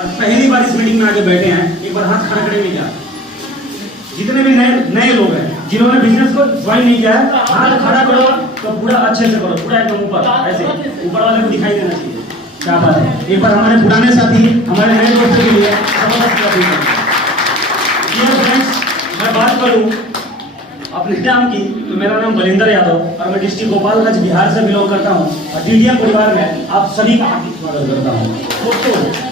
और पहली बार इस मीटिंग में आके बैठे हैं, एक बार हाथ खड़ा करेंगे क्या? जितने भी नए लोग हैं जिन्होंने बिजनेस को ज्वाइन नहीं किया है, हाथ खड़ा करो तो पूरा अच्छे से करो, पूरा एकदम ऊपर, ऐसे ऊपर वाले को दिखाई देना चाहिए। क्या बात है। एक बार हमारे पुराने साथी, हमारे नए दोस्तों के लिए मैं बात करूं अपने नाम की तो मेरा नाम बलिंदर यादव और मैं डिस्ट्रिक्ट गोपालगंज बिहार से बिलोंग करता हूं और डीडीएम परिवार में आप सभी का हार्दिक स्वागत करता हूं। दोस्तों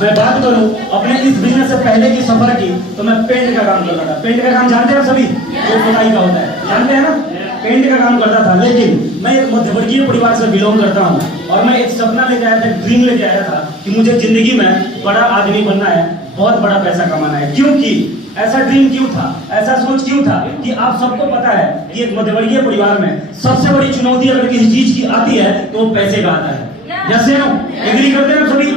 मैं बात करूं अपने इस बिजनेस से पहले की सफर की तो मैं पेंट का काम करता था। पेंट का काम जानते हैं सभी, जो खुदाई का होता है, जानते हैं ना, पेंट का काम करता था। लेकिन मैं एक मध्यवर्गीय परिवार से बिलोंग करता हूं और मैं एक सपना लेके आया था, ड्रीम लेके आया था कि मुझे जिंदगी में बड़ा आदमी बनना है, बहुत बड़ा पैसा कमाना है। क्योंकि ऐसा ड्रीम क्यों था, ऐसा सोच क्यों था कि आप सबको पता है कि एक मध्यवर्गीय परिवार में सबसे बड़ी चुनौती अगर किसी चीज की आती है तो वो पैसे का आता है। जैसे एग्री करते हैं सभी,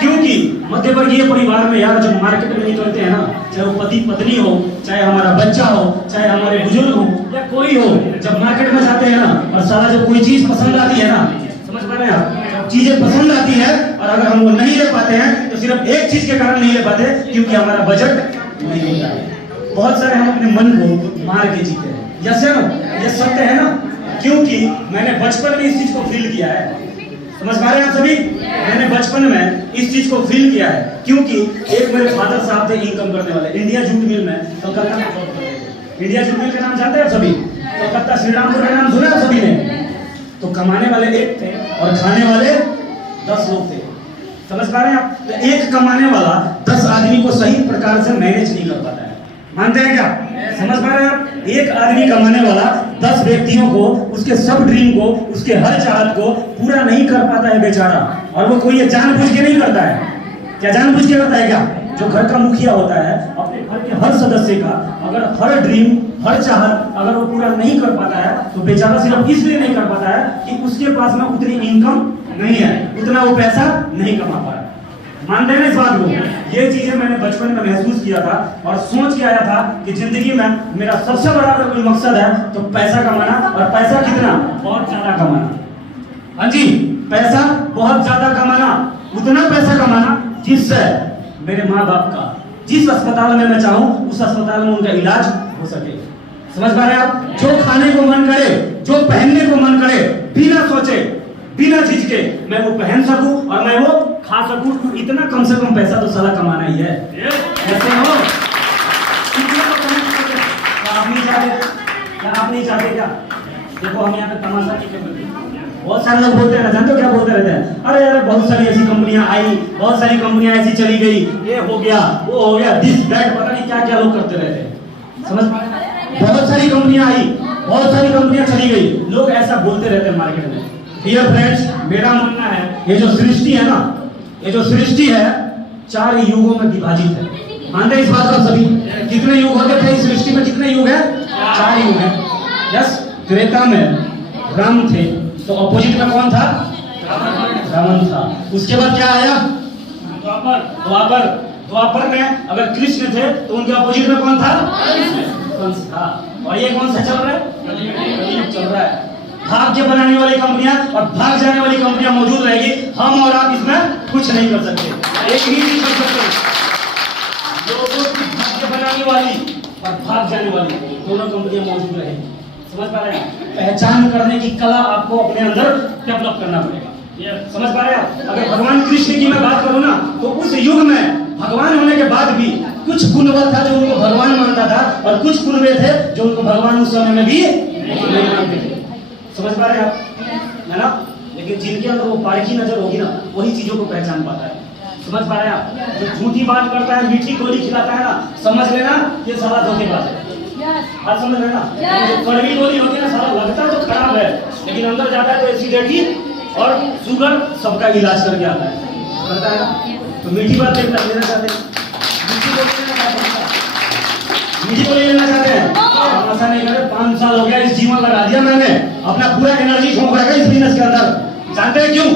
क्योंकि मध्यवर्गीय परिवार में यार जब मार्केट में निकलते हैं ना, चाहे वो पति पत्नी हो, चाहे हमारा बच्चा हो, चाहे हमारे बुजुर्ग हो या कोई हो, जब मार्केट में जाते हैं ना और साला जब कोई चीज पसंद आती है ना, समझ पा रहे हैं आप, चीजें पसंद आती है और अगर हम वो नहीं ले पाते हैं तो सिर्फ एक चीज के कारण नहीं ले पाते, क्योंकि हमारा बजट नहीं होता है। बहुत सारे हम अपने मन को मार के जीते हैं। जैसे ना ये सत्य है ना, क्योंकि मैंने बचपन में इस चीज को फील किया है। समझ पा रहे हैं आप सभी, मैंने बचपन में इस चीज को फील किया है। क्योंकि एक मेरे फादर साहब थे इनकम करने वाले, इंडिया जूट मिल में कलकत्ता में जॉब करते थे। इंडिया जूट मिल का नाम जानते हैं सभी, कलकत्ता श्रीरामपुर का नाम सुना सभी ने। तो कमाने वाले एक थे और खाने वाले 10 लोग थे। समझ पा रहे हैं आप, तो एक कमाने वाला 10 आदमी को सही प्रकार से मैनेज नहीं कर पाता है। मानते हैं क्या? समझ पा रहे हैं आप, एक आदमी कमाने वाला 10 व्यक्तियों को, उसके सब ड्रीम को, उसके हर चाहत को पूरा नहीं कर पाता है बेचारा। और वो कोई ये जानबूझ के नहीं करता है। क्या जानबूझ के करता है क्या? जो घर का मुखिया होता है, अपने घर के हर सदस्य का अगर हर ड्रीम, हर चाहत अगर वो पूरा नहीं कर पाता है तो बेचारा सिर्फ इसलिए नहीं कर पाता है कि उसके पास में उतनी इनकम नहीं है, उतना वो पैसा नहीं कमा पा रहा। मानते हैं इस बात को? ये चीजें मैंने बचपन में महसूस किया था और सोच के आया था कि जिंदगी में मेरा सबसे बड़ा अगर कोई मकसद है तो पैसा कमाना। और पैसा कितना? बहुत ज्यादा कमाना। हाँ जी, पैसा बहुत ज्यादा कमाना, उतना पैसा कमाना जिससे मेरे माँ बाप का जिस अस्पताल में मैं चाहूँ उस अस्पताल में उनका इलाज हो सके। समझ पा रहे हैं आप? जो खाने को मन करे, जो पहनने को मन करे, बिना सोचे, बिना झिझके मैं वो पहन सकूं और मैं वो खा सकूं, इतना कम से कम पैसा तो साला कमाना ही है। ऐसे हो आप नहीं चाहते क्या? आप नहीं चाहते क्या? देखो हम यहाँ पे तमाशा नहीं करते। बहुत सारे लोग बोलते हैं, जानते हो क्या बोलते रहते हैं? अरे यार बहुत सारी ऐसी कंपनियां आई, बहुत सारी कंपनियां ऐसी चली गई, ये हो गया, वो हो गया, दिस दैट, पता नहीं क्या क्या लोग करते रहते हैं। समझ, बहुत सारी कंपनियां आई, बहुत सारी कंपनियां चली गई, लोग ऐसा बोलते रहते हैं मार्केट में। डियर फ्रेंड्स, मेरा मानना है ये जो सृष्टि है ना, ये जो सृष्टि है 4 युगों में विभाजित है। मानते हैं इस बात को सभी? कितने युग होते थे इस सृष्टि में? कितने युग है? 4 युग है। यस, त्रेता में राम थे तो अपोजिट में कौन था? रावण था। उसके बाद क्या आया? द्वापर। द्वापर में अगर कृष्ण थे तो उनके अपोजिट में कौन था? कंस था। और ये कौन सा चल रहा है? कलयुग चल रहा है। भाग्य बनाने वाली कंपनियां और भाग जाने वाली कंपनियां मौजूद रहेगी। हम और आप इसमें कुछ नहीं कर सकते। एक ही चीज कर सकते हैं, लोगों की भाग्य बनाने वाली और भाग जाने वाली दोनों कंपनियां मौजूद रहेगी। समझ पा रहे हैं? पहचान करने की कला आपको अपने अंदर डेवलप करना पड़ेगा। समझ पा रहे हैं? अगर भगवान कृष्ण की मैं बात करूं ना तो उस युग में भगवान होने के बाद भी कुछ गुण था जो उनको भगवान मानता था और कुछ गुण थे जो उनको भगवान उस समय में भी नहीं मानते थे। समझ पा रहे हैं आप? है ना? लेकिन जिनके अंदर वो पारखी नजर होगी ना, वही चीजों को पहचान पाता है। समझ पा रहे हैं आप? जो झूठी बात करता है, मीठी गोली खिलाता है ना, समझ लेना ये साला धोखेबाज है। आप समझ लेना, कड़वी गोली होती है ना, साला लगता है तो खराब है, लेकिन अंदर जाता है तो एसिडिटी और शुगर सबका इलाज करके आता है, करता है ना? तो मीठी बात लेना चाहते हैं, मीठी गोली लेना चाहते हैं, ऐसा नहीं करे। 5 साल हो गया, इस जीवन लगा दिया मैंने, अपना पूरा एनर्जी झोंक रखा है इस बिजनेस के अंदर। जानते हैं क्यों?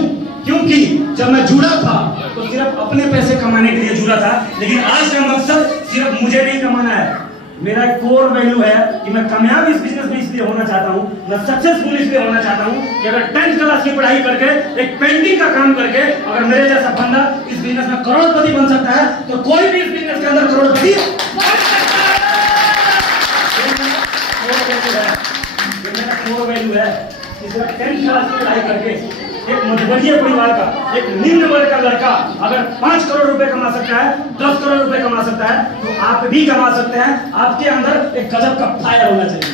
क्योंकि जब मैं जुड़ा था तो सिर्फ अपने पैसे कमाने के लिए जुड़ा था, लेकिन आज का मकसद सिर्फ मुझे नहीं कमाना है, मेरा एक कोर वैल्यू है कि मैं कामयाब इस बिजनेस में इसलिए होना चाहता हूँ, मैं सक्सेसफुल इसलिए होना चाहता हूँ कि अगर 10th क्लास की पढ़ाई करके एक पेंटिंग का काम करके अगर मेरे जैसा बंदा इस बिजनेस में करोड़पति बन सकता है तो कोई भी इस बिजनेस के अंदर करोड़पति बन सकता है। ये मेरा कोर वैल्यू है। इसलिए 10th क्लास की पढ़ाई करके एक मध्यवर्गीय परिवार का, एक निम्न वर्ग का लड़का अगर 5 करोड़ रुपए कमा सकता है, 10 करोड़ रुपए कमा सकता है, तो आप भी कमा सकते हैं। आपके अंदर एक गजब का फायर होना चाहिए।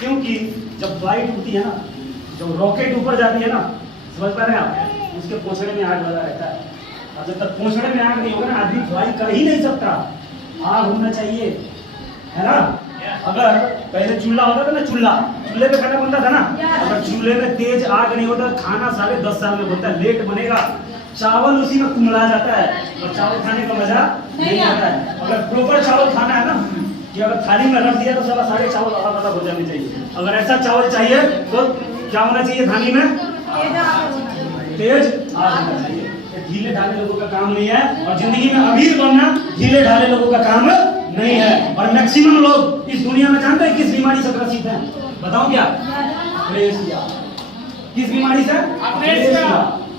क्योंकि जब फ्लाइट होती है ना, जब रॉकेट ऊपर जाती है ना, समझ पा रहे हैं आप, उसके पोछड़े में आग लगा रहता है, और जब तक पोछड़े में आग नहीं होगा ना, आदमी फ्लाई कर ही नहीं सकता। आग होना चाहिए, है ना। अगर पहले चूल्हा होता था ना, चूल्हे पे खाना बनता था ना, अगर चूल्हे में तेज आग नहीं होता, खाना 10.5 साल में बनता है, लेट बनेगा, चावल उसी में कुमला जाता है और चावल खाने का मजा नहीं आता है। अगर प्रॉपर चावल खाना है ना, कि अगर थाली में रख दिया तो सारे चावल अलग अलग हो जाने चाहिए। अगर ऐसा चावल चाहिए तो क्या होना चाहिए थाली में? तेज आग होना चाहिए। ढीले ढाले लोगों का काम नहीं है, और जिंदगी में अमीर बनना ढीले ढाले लोगों का काम नहीं है। और मैक्सिमम लोग इस दुनिया में जानते हैं किस बीमारी से ग्रसित हैं? बताओ क्या? अक्रेसिया। किस बीमारी से?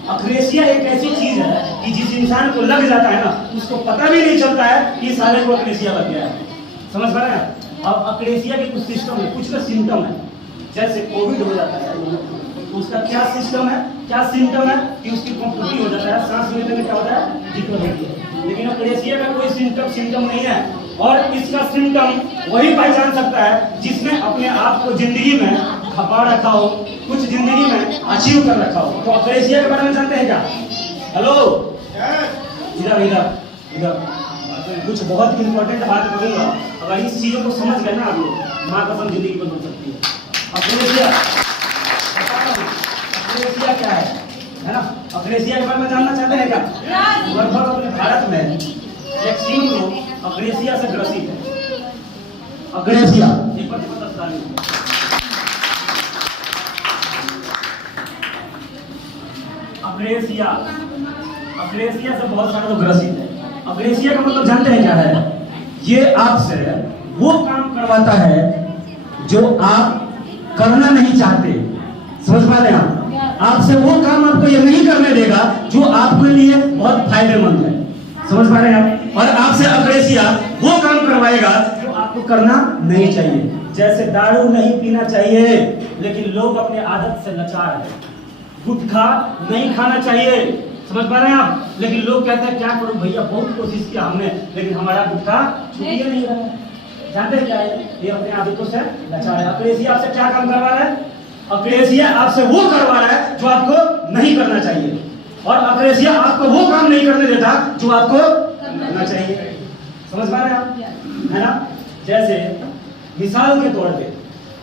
अक्रेसिया एक ऐसी चीज है कि जिस इंसान को लग जाता है ना, उसको पता भी नहीं चलता है कि साले को अक्रेसिया लग गया है। समझ पा रहे हैं? अब अक्रेसिया के कुछ सिस्टम है, कुछ का सिम्टम है। जैसे कोविड हो जाता है, उसका क्या सिस्टम है, क्या सिम्टम है कि उसकी कमजोरी हो जाता है, सांस लेने में क्या होता है, दिक्कत होती है। लेकिन अक्रेसिया का कोई सिम्टम नहीं है, और इसका सिम्टम वही पहचान सकता है जिसने अपने आप को जिंदगी में खपा रखा हो, कुछ जिंदगी में अचीव कर रखा हो। तो अक्रेसिया के बारे में जानते हैं क्या? हेलो, इधर इधर इधर कुछ बहुत इंपॉर्टेंट बात करूंगा। अगर इस चीजों को समझ गए ना आप लोग, माँ कसम जिंदगी बदल सकती है। अक्रेसिया क्या है ना? अक्रेसिया के बारे में जानना चाहते हैं क्या? लगभग अपने भारत में मैक्सिमम लोग अक्रेसिया से ग्रसित है। अक्रेसिया अक्रेसिया से बहुत सारे लोग ग्रसित है। अक्रेसिया का मतलब जानते हैं क्या है? ये आपसे वो काम करवाता है जो आप करना नहीं चाहते। समझ पा रहे हैं आप? आपसे वो काम आपको ये नहीं करने देगा जो आपके लिए बहुत फायदेमंद है। समझ पा रहे हैं आप? और आपसे अक्रेसिया वो काम करवाएगा जो आपको करना नहीं चाहिए। जैसे दारू नहीं पीना चाहिए, लेकिन लोग अपने आदत से लाचार है। गुटखा नहीं खाना चाहिए, समझ पा रहे हैं आप? लेकिन लोग कहते हैं क्या करूं भैया, बहुत कोशिश किया हमने, लेकिन हमारा गुटखा छूट नहीं रहा। जानते हैं क्या है? ये अपने आदतों से लाचार है। अक्रेसिया आपसे क्या काम करवा रहा है? अक्रेसिया आपसे वो करवा रहा है जो आपको नहीं करना चाहिए, और अक्रेसिया आपको वो काम नहीं करने देता जो आपको करना चाहिए। समझ पा रहे हैं आप? है ना। जैसे मिसाल के तौर पे,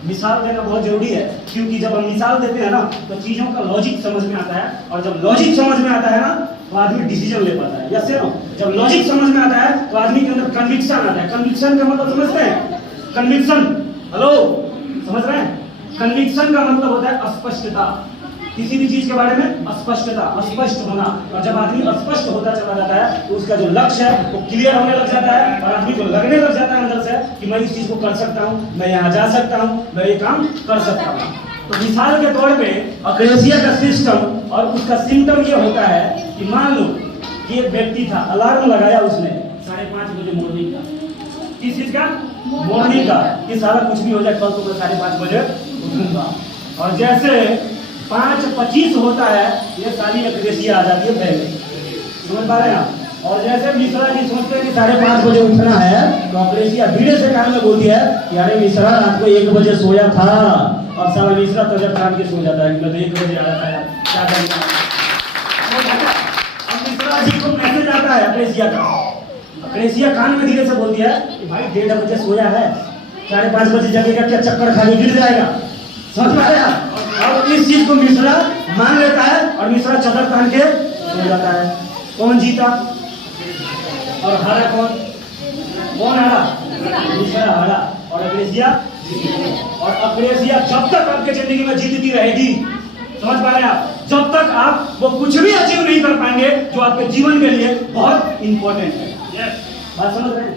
मिसाल देना बहुत जरूरी है, क्योंकि जब हम मिसाल देते हैं ना तो चीजों का लॉजिक समझ में आता है, और जब लॉजिक समझ में आता है ना तो आदमी डिसीजन ले पाता है। यस या नो? जब लॉजिक समझ में आता है तो आदमी के अंदर कन्विक्शन आता है। कन्विक्शन का मतलब समझते हैं? कन्विक्शन, हेलो, समझ रहे हैं? कन्विक्शन का मतलब होता है स्पष्टता, किसी भी चीज के बारे में स्पष्टता, स्पष्ट होना। और जब आदमी स्पष्ट होता चला जाता है तो उसका जो लक्ष्य है वो क्लियर होने लग जाता है, और आदमी को लगने लग जाता है अंदर से कि मैं इस चीज को कर सकता हूँ, मैं यहाँ जा सकता हूँ, मैं ये काम कर सकता हूँ। तो मिसाल के तौर पे अक्रेसिया का सिस्टम और उसका सिम्टम ये होता है कि मान लो कि एक व्यक्ति था, अलार्म लगाया उसने 5:30 बजे मॉर्निंग का। किस चीज का? मॉर्निंग का, कि सारा कुछ भी हो जाए कल तो मैं 5:30 बजे उठूंगा। और जैसे 5:25 होता है, ये सारी अक्रेसिया आ जाती है पहले। समझ पा रहे हैं आप? और जैसे मिश्रा जी सोचते हैं कि 5:30 बजे उठना है, तो अक्रेसिया धीरे से कान में बोलती है कि अरे मिश्रा रात को 1 बजे सोया था। अब साला मिश्रा तजब कान के सो जाता है कि मैं 1 बजे आ जाता है, क्या करेगा? अब मिश्रा जी को मैसेज आता है अक्रेसिया का। अक्रेसिया कान में धीरे से बोलती है कि भाई 1:30 बजे सोया है, 5:30 बजे जगेगा क्या, चक्कर खाली गिर जाएगा। समझ पा रहे हैं? अब इस चीज को मिश्रा मान लेता है और मिश्रा चादर पहन के सो जाता है। कौन जीता और हारा? कौन हारा? मिश्रा हारा और अक्रेसिया जीती। और अक्रेसिया जब तक आपके जिंदगी में जीतती रहेगी, समझ पा रहे हैं आप, जब तक आप वो कुछ भी अचीव नहीं कर पाएंगे जो आपके जीवन के लिए बहुत इंपॉर्टेंट है। बात समझ रहे हैं?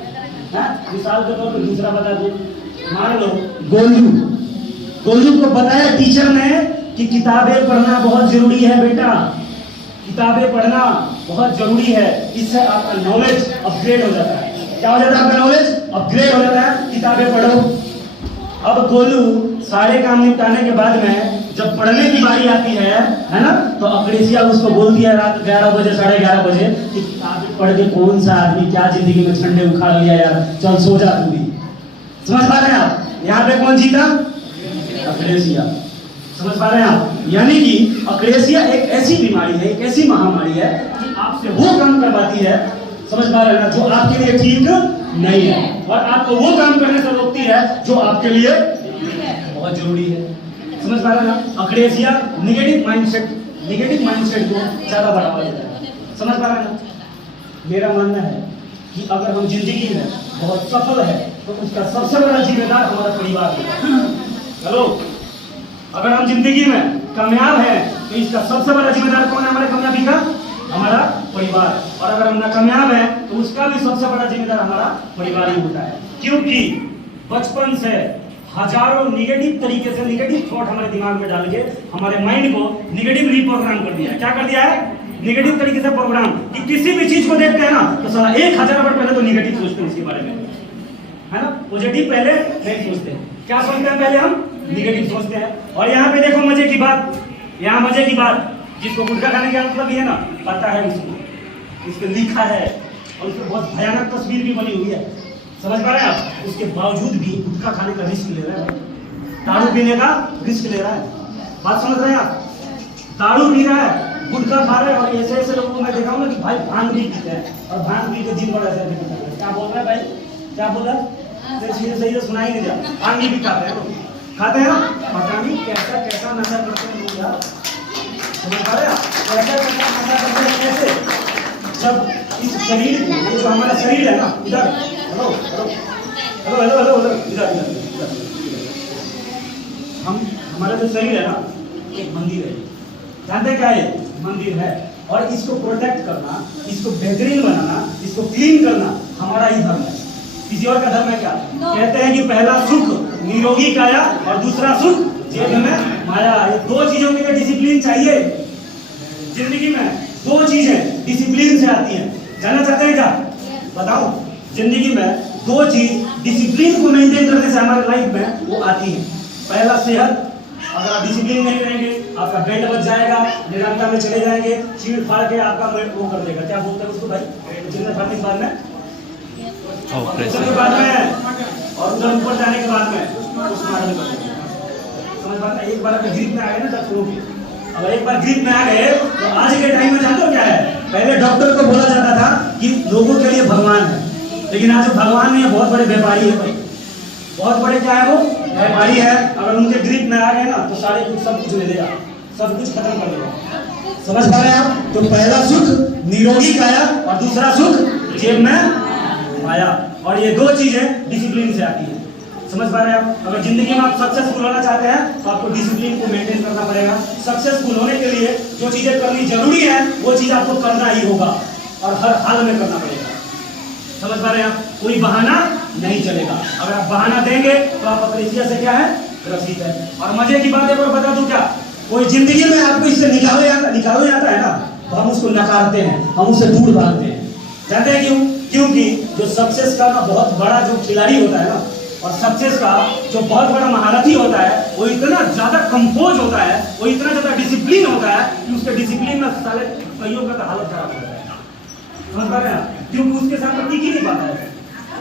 मिसाल के तौर पर दूसरा बता दूं, मान लो गोलू को बताया टीचर ने कि किताबें पढ़ना बहुत जरूरी है बेटा, किताबें पढ़ना बहुत जरूरी है, इससे आपका नॉलेज अपग्रेड हो जाता है। क्या हो जाता है? आपका नॉलेज अपग्रेड हो जाता है, किताबें पढ़ो। अब गोलू सारे काम निपटाने के बाद में जब पढ़ने की बारी आती है ना, तो अक्रेसिया उसको बोलती है रात 11 बजे 11:30 बजे कि किताबें पढ़ के कौन सा आदमी क्या जिंदगी में झंडे उखाड़ लिया यार, चल सो जा तू भी। समझ पा रहे हैं आप? यहाँ पे कौन जीता? अक्रेसिया। समझ पा रहे हैं आप? यानी कि अक्रेसिया एक ऐसी बीमारी है, एक ऐसी महामारी है कि आपसे वो काम करवाती है, समझ पा रहे हैं ना, जो आपके लिए ठीक नहीं है, और आपको वो काम करने से रोकती है जो आपके लिए बहुत जरूरी है। समझ पा रहे हैं ना? अक्रेसिया नेगेटिव माइंडसेट को ज्यादा बढ़ावा देता है। समझ पा रहे हैं ना? मेरा मानना है कि अगर हम जिंदगी में बहुत सफल है तो उसका सबसे बड़ा जिम्मेदार हमारा परिवार है। हेलो, अगर हम जिंदगी में कामयाब हैं तो इसका सबसे बड़ा जिम्मेदार कौन है हमारे कामयाबी का? हमारा परिवार। और अगर हम नाकामयाब हैं तो उसका भी सबसे बड़ा जिम्मेदार हमारा परिवार ही होता है, क्योंकि बचपन से हजारों निगेटिव तरीके से निगेटिव थॉट हमारे दिमाग में डाल के हमारे माइंड को निगेटिव रिप्रोग्राम कर दिया है। क्या कर दिया है? निगेटिव तरीके से प्रोग्राम, कि किसी भी चीज को देखते हैं ना तो साला 1000 बार पहले तो निगेटिव सोचते हैं उसके बारे में, है ना? पॉजिटिव पहले नहीं सोचते हैं। क्या सोचते हैं? पहले हम निगेटिव सोचते हैं। और यहाँ पे देखो मजे की बात, यहाँ मजे की बात, जिसको गुटखा खाने का मतलब ये है ना, पता है उसको, इसको लिखा है और उसमें बहुत भयानक तस्वीर भी बनी हुई है। समझ पा रहे हैं आप? उसके बावजूद भी गुटखा खाने का रिस्क ले रहा है, दारू पीने का रिस्क ले रहा है। बात समझ रहे हैं आप? दारू पी रहा है, गुटखा खा रहा है, और ऐसे ऐसे लोगों को मैं देखा हूं ना कि भाई भांग भी पीते हैं और भांग पी के जिम पर ऐसे ऐसे करते हैं। क्या बोल रहा है भाई? क्या बोल रहा है? सही से सुनाई नहीं दिया। भांग भी खाते हैं लोग, खाते हैं ना, पता नहीं कैसा कैसा नशा करते हैं लोग यार। समझ पा रहे हैं? कैसा कैसा नशा करते हैं, कैसे? जब इस शरीर को, जो हमारा शरीर है ना, इधर hello hello hello hello hello hello इधर इधर हम, हमारा जो शरीर है ना, एक मंदिर है। जानते क्या है? मंदिर है। और इसको प्रोटेक्ट करना, इसको बेहतरीन बनाना, इसको क्लीन करना हमारा ही धर्म है। किसी और का धर्म है क्या? कहते हैं कि पहला सुख निरोगी काया और दूसरा सुख जेब में माया। ये दो चीजों के लिए डिसिप्लिन चाहिए जिंदगी में। दो चीजें डिसिप्लिन से आती हैं। जानना चाहते हैं क्या? बताओ। जिंदगी में दो चीज डिसिप्लिन को मेंटेन करने से हमारे लाइफ में वो आती है। पहला सेहत, अगर आप डिसिप्लिन नहीं रहेंगे आपका बेल्ट बच जाएगा, निरंतर में चले जाएंगे, चीड़ फाड़ के आपका वो कर देगा। क्या बोलते हैं उसको भाई? जितना फाड़ने के बाद में के बाद में और उधर ऊपर जाने के बाद में समझ बात है? एक बार अगर ग्रिप में आ गए ना तब शुरू की, अगर एक बार ग्रिप में आ गए तो आज के टाइम में जानते हो क्या है? पहले डॉक्टर को बोला जाता था कि लोगों के लिए भगवान है, लेकिन आज भगवान नहीं है, बहुत बड़े व्यापारी है भाई। बहुत बड़े क्या है? वो व्यापारी है। अगर उनके ग्रिप में आ गए ना तो सारे कुछ सब कुछ ले लेगा, सब कुछ खत्म कर देगा। समझ पा रहे हैं आप? तो पहला सुख निरोगी काया और दूसरा सुख जेब में माया। और ये दो चीजें डिसिप्लिन से आती है। समझ पा रहे हैं आप? अगर जिंदगी में आप सक्सेसफुल होना चाहते हैं तो आपको डिसिप्लिन को मेंटेन करना पड़ेगा। सक्सेसफुल होने के लिए जो चीजें करनी जरूरी है वो चीज आपको करना ही होगा और हर हाल में करना पड़ेगा। समझ पा रहे हैं आप? कोई बहाना नहीं चलेगा। अगर आप बहाना देंगे तो आप अक्रेसिया से क्या है? ग्रसित है। और मजे की बात एक और बता दूं क्या? कोई जिंदगी में आपको इससे निकाले जाता है ना तो हम उसको नकारते हैं, हम उससे दूर भागते हैं। जानते हैं क्यों? क्योंकि जो सक्सेस का ना बहुत बड़ा जो खिलाड़ी होता है ना, और सक्सेस का जो बहुत बड़ा महारथी होता है, वो इतना ज्यादा कंपोज होता है, वो इतना ज्यादा डिसिप्लिन होता है कि उसके डिसिप्लिन में साले कईयों का तो हालत खराब हो जाता है। समझ पा रहे हैं? क्योंकि उसके साथ टिक ही नहीं पाता है।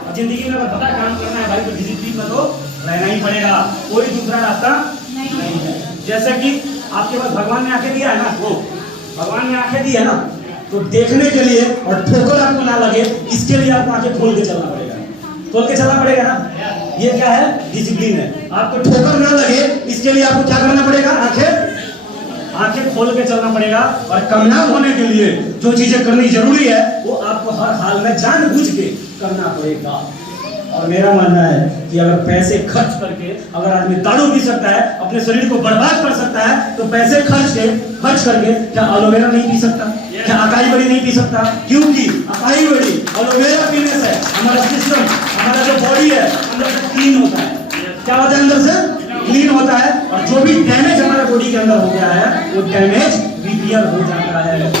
और जिंदगी में अगर बड़ा काम करना है भाई तो डिसिप्लिन में तो रहना ही पड़ेगा, कोई दूसरा रास्ता नहीं है। जैसे कि आपके पास भगवान ने आंखें दिया है ना, वो भगवान ने आंखें दी है ना, तो देखने के लिए और ठोकर आपको ना लगे इसके लिए आपको आंखें खोल के चलना पड़ेगा। खोल के चलना पड़ेगा ना, ये क्या है? डिसिप्लिन है। आपको ठोकर ना लगे इसके लिए आपको क्या करना पड़ेगा? आंखें खोल के चलना पड़ेगा। और कामयाब होने के लिए जो चीजें करनी जरूरी है वो आपको हर हाल में जानबूझ के करना पड़ेगा। और मेरा मानना है कि अगर पैसे खर्च करके अगर आदमी दारू पी सकता है, अपने शरीर को बर्बाद कर सकता है, तो पैसे खर्च करके क्या एलोवेरा नहीं पी सकता? क्या अकाई बड़ी नहीं पी सकता? क्योंकि अकाई बड़ी एलोवेरा पीने से हमारा सिस्टम, हमारा जो बॉडी है अंदर से क्लीन होता है। क्या होता है? अंदर से क्लीन होता है, और जो भी डैमेज हमारे बॉडी के अंदर हो गया है वो डैमेज रिपेयर हो जाता है।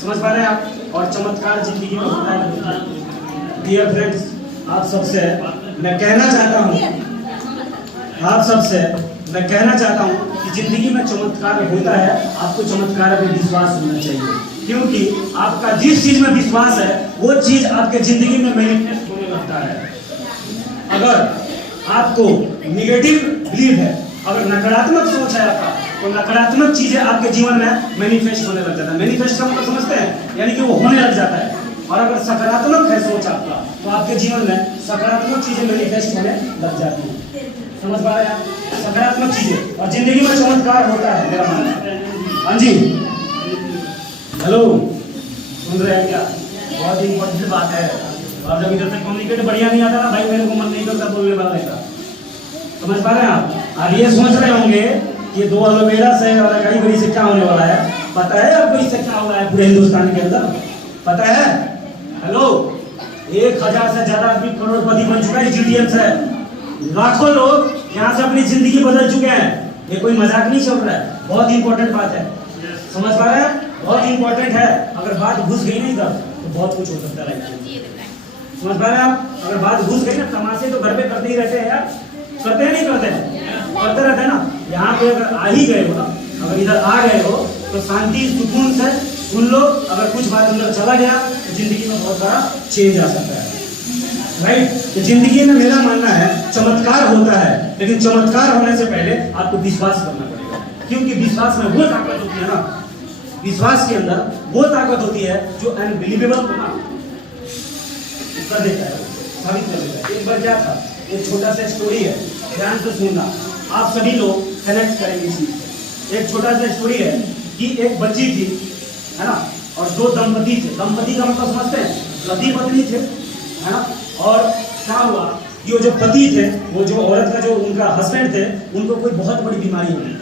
समझ पा रहे हैं आप? और चमत्कार जिंदगी में होता है। डियर फ्रेंड्स, आप सबसे मैं कहना चाहता हूँ, आप सबसे मैं कहना चाहता हूँ कि जिंदगी में चमत्कार होता है, आपको चमत्कार पे विश्वास होना चाहिए, क्योंकि आपका जिस चीज में विश्वास है वो चीज आपके जिंदगी में मैनिफेस्ट होने लगता है। अगर आपको निगेटिव बिलीव है, अगर नकारात्मक सोच है आपका, तो नकारात्मक चीजें आपके जीवन में मैनिफेस्ट होने लग जाता है। मैनिफेस्ट का मतलब समझते हैं, यानी कि वो होने लग जाता है। और अगर सकारात्मक है सोच आपका, तो आपके जीवन में सकारात्मक चीजें मैनिफेस्ट होने लग जाती हैं। समझ पा रहे हैं आप? सकारात्मक चीजें, और जिंदगी में चमत्कार होता है, मेरा मानना है। हाँ जी, हेलो, सुन रहे हैं क्या? बहुत ही इम्पोर्टेंट बात है। और जब इधर से कम्युनिकेट बढ़िया नहीं आता ना भाई, मेरे को मन नहीं करता बोलने वाला का। समझ पा रहे हैं आप? आप ये सोच रहे होंगे कि 2 एलोवेरा से और अकाई बड़ी से क्या होने वाला है। पता है आपको इससे क्या हो रहा है पूरे हिंदुस्तान के अंदर? पता है? हेलो, 1000 से ज्यादा आदमी करोड़पति बन चुका है जीडीएम से। लाखों लोग यहाँ से अपनी जिंदगी बदल चुके हैं। ये कोई मजाक नहीं चल रहा है, बहुत इंपॉर्टेंट बात है। समझ पा रहे हैं? बहुत इंपॉर्टेंट है। अगर बात घुस गई नहीं तब तो बहुत कुछ हो सकता है। समझ पा रहे हैं आप? अगर बात घुस गई ना, तमाशे तो घर पे करते ही रहते हैं यार, करते हैं नहीं करते हैं? करते रहते हैं ना। यहाँ पे अगर आ ही गए हो ना, अगर इधर आ गए हो तो शांति सुकून से सुन लो। अगर कुछ बात अंदर चला गया तो जिंदगी में बहुत बड़ा चेंज आ सकता है। राइट? तो जिंदगी में मेरा मानना है चमत्कार होता है, लेकिन चमत्कार होने से पहले आपको विश्वास करना पड़ेगा, क्योंकि विश्वास में वो ताकत होती है ना, विश्वास के अंदर वो ताकत होती है जो अनबिलीवेबल को ना कर देता है, साबित कर देता है। एक बार क्या था, एक छोटा सा स्टोरी है, ध्यान से सुनना, आप सभी लोग कनेक्ट करेंगे इसी। एक छोटा सा स्टोरी है कि एक बच्ची थी, है ना, और 2 दंपति थे। दंपति का मतलब समझते हैं? पति पत्नी थे, है ना। और क्या हुआ कि वो जो पति थे, वो जो औरत का जो उनका हस्बैंड थे, उनको कोई बहुत बड़ी बीमारी हो गई।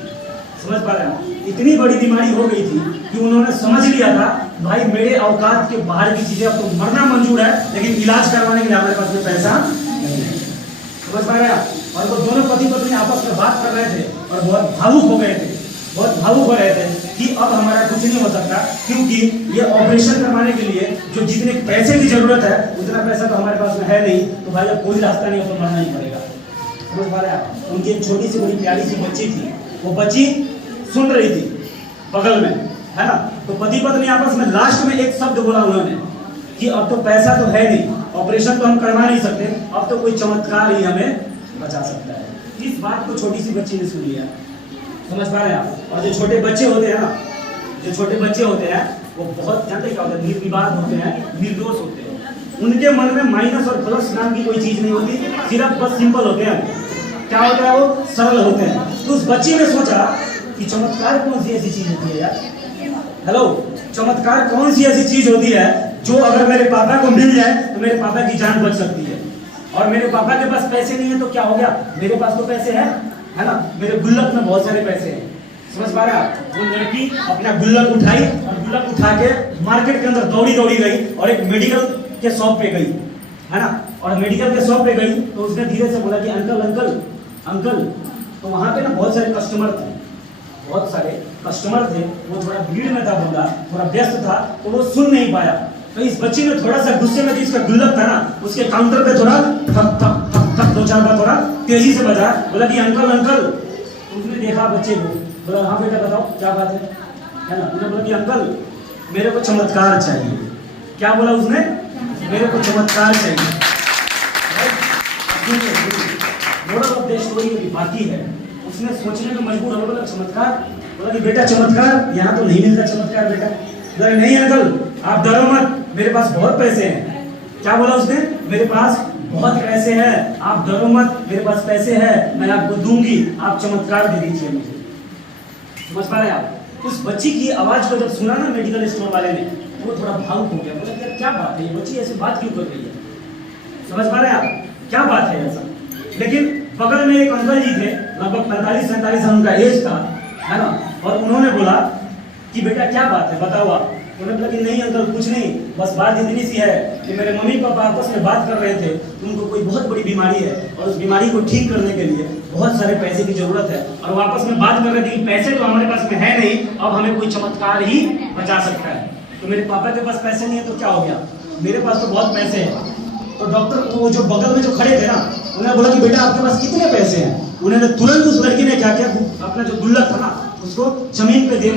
समझ पा रहे हैं? इतनी बड़ी बीमारी हो गई थी कि उन्होंने समझ लिया था भाई मेरे औकात के बाहर की चीजें, अब तो मरना मंजूर है, लेकिन इलाज करवाने के लिए हमारे पास में पैसा नहीं है। समझ पा रहे हैं? और वो दोनों पति पत्नी आपस में बात कर रहे थे और बहुत भावुक हो गए थे, बहुत भावुक हो रहे थे कि अब हमारा कुछ नहीं हो सकता, क्योंकि ये ऑपरेशन करवाने के लिए जो जितने पैसे की जरूरत है उतना पैसा तो हमारे पास में है नहीं, तो भाई अब कोई रास्ता नहीं, तो मरना ही पड़ेगा। समझ पा रहे हैं? उनकी एक छोटी सी बड़ी प्यारी सी बच्ची थी, वो बच्ची सुन रही थी बगल में, है ना। तो पति पत्नी आपस में लास्ट में एक शब्द बोला उन्होंने कि अब तो पैसा तो है नहीं, ऑपरेशन तो हम करवा नहीं सकते, अब तो कोई चमत्कार ही हमें बचा सकता है। इस बात को छोटी सी बच्ची ने सुन लिया। समझ पा रहे हैं आप? और जो छोटे बच्चे होते हैं ना, जो छोटे बच्चे होते हैं वो बहुत जानते क्या होते हैं, निर्विवाद होते हैं, निर्दोष होते हैं। उनके मन में माइनस और प्लस नाम की कोई चीज नहीं होती, सिर्फ बस सिंपल होते हैं। क्या होता है? वो सरल होते हैं। तो उस बच्ची ने सोचा कि चमत्कार कौन सी ऐसी चीज होती है यार, हेलो, चमत्कार कौन सी ऐसी चीज होती है जो अगर मेरे पापा को मिल जाए तो मेरे पापा की जान बच सकती है। और मेरे पापा के पास पैसे नहीं है तो क्या हो गया, मेरे पास तो पैसे है ना, मेरे गुल्लक में बहुत सारे पैसे हैं। समझ पा रहे हैं? वो लड़की अपना गुल्लक उठाई और गुल्लक उठा के मार्केट के अंदर दौड़ी गई और एक मेडिकल के शॉप पे गई, है ना। और मेडिकल के शॉप पे गई तो उसने धीरे से बोला कि अंकल अंकल अंकल। तो वहां पे ना बहुत सारे कस्टमर थे, बहुत सारे कस्टमर थे। वो थोड़ा भीड़ में था, बंदा थोड़ा व्यस्त था, तो वो सुन नहीं पाया। तो इस बच्ची ने थोड़ा सा गुस्से में, जिसका गुल्लक था ना, उसके काउंटर पे थोड़ा ठक ठक ठक ठक 2-4 बार थोड़ा तेजी से बजा, बोला कि अंकल अंकल। उसने देखा बच्चे को, बोला हाँ बेटा बताओ क्या बात है ना। उसने बोला कि अंकल मेरे को चमत्कार चाहिए। क्या बोला उसने? मेरे को चमत्कार चाहिए। मोरल ऑफ द स्टोरी अभी बाकी है। उसने सोचने में मजबूर हो गया, चमत्कार। बोला कि बेटा चमत्कार यहाँ तो नहीं मिलता चमत्कार बेटा। बोला नहीं अंकल आप डरो मत, मेरे पास बहुत पैसे हैं। क्या बोला उसने? मेरे पास बहुत पैसे हैं, आप डरो मत, मेरे पास पैसे हैं, मैं आपको दूंगी, आप चमत्कार दे दीजिए मुझे। समझ पा रहे हैं आप? उस बच्ची की आवाज को जब सुना ना मेडिकल स्टोर वाले ने, वो थोड़ा भावुक हो गया। बोला यार क्या बात है, ये बच्ची ऐसी बात क्यों कर रही है? समझ पा रहे हैं आप? क्या बात है ऐसा? लेकिन बगल में एक अंकल जी थे, लगभग 45-47 साल उनका एज था, है ना। और उन्होंने बोला कि बेटा क्या बात है बताओ आप। उन्होंने बोला कि नहीं अंकल कुछ नहीं, बस बात इतनी सी है कि मेरे मम्मी पापा आपस में बात कर रहे थे कि उनको कोई बहुत बड़ी बीमारी है और उस बीमारी को ठीक करने के लिए बहुत सारे पैसे की जरूरत है, और वो आपस में बात कर रहे थे कि पैसे तो हमारे पास में है नहीं, अब हमें कोई चमत्कार ही बचा सकता है। तो मेरे पापा के पास पैसे नहीं है तो क्या हो गया, मेरे पास तो बहुत पैसे हैं। तो डॉक्टर वो जो बगल में जो खड़े थे ना, उन्होंने बोला कि बेटा आपके पास कितने पैसे हैं। उन्होंने तुरंत उस लड़की ने क्या किया, अपना जो गुल्लक था ना उसको जमीन पे दे